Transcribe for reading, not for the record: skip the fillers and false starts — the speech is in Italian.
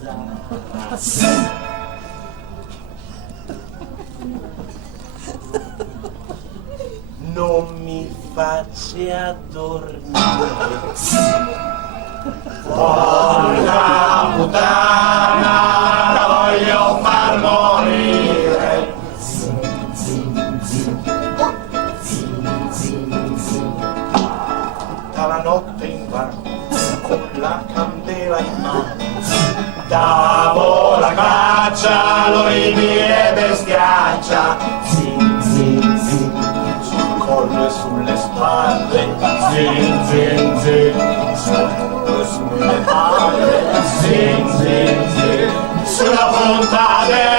Zara. Non mi faccia dormire. Porca puttana, la voglio far morire. Tutta la notte in bar, con la candela in mano, davo la caccia all'orribile bestiaccia. Zin, zin, zin, sul collo e sulle spalle. Zin, zin, zin, sul collo e sulle spalle. Zin, zin, zin, sulla punta del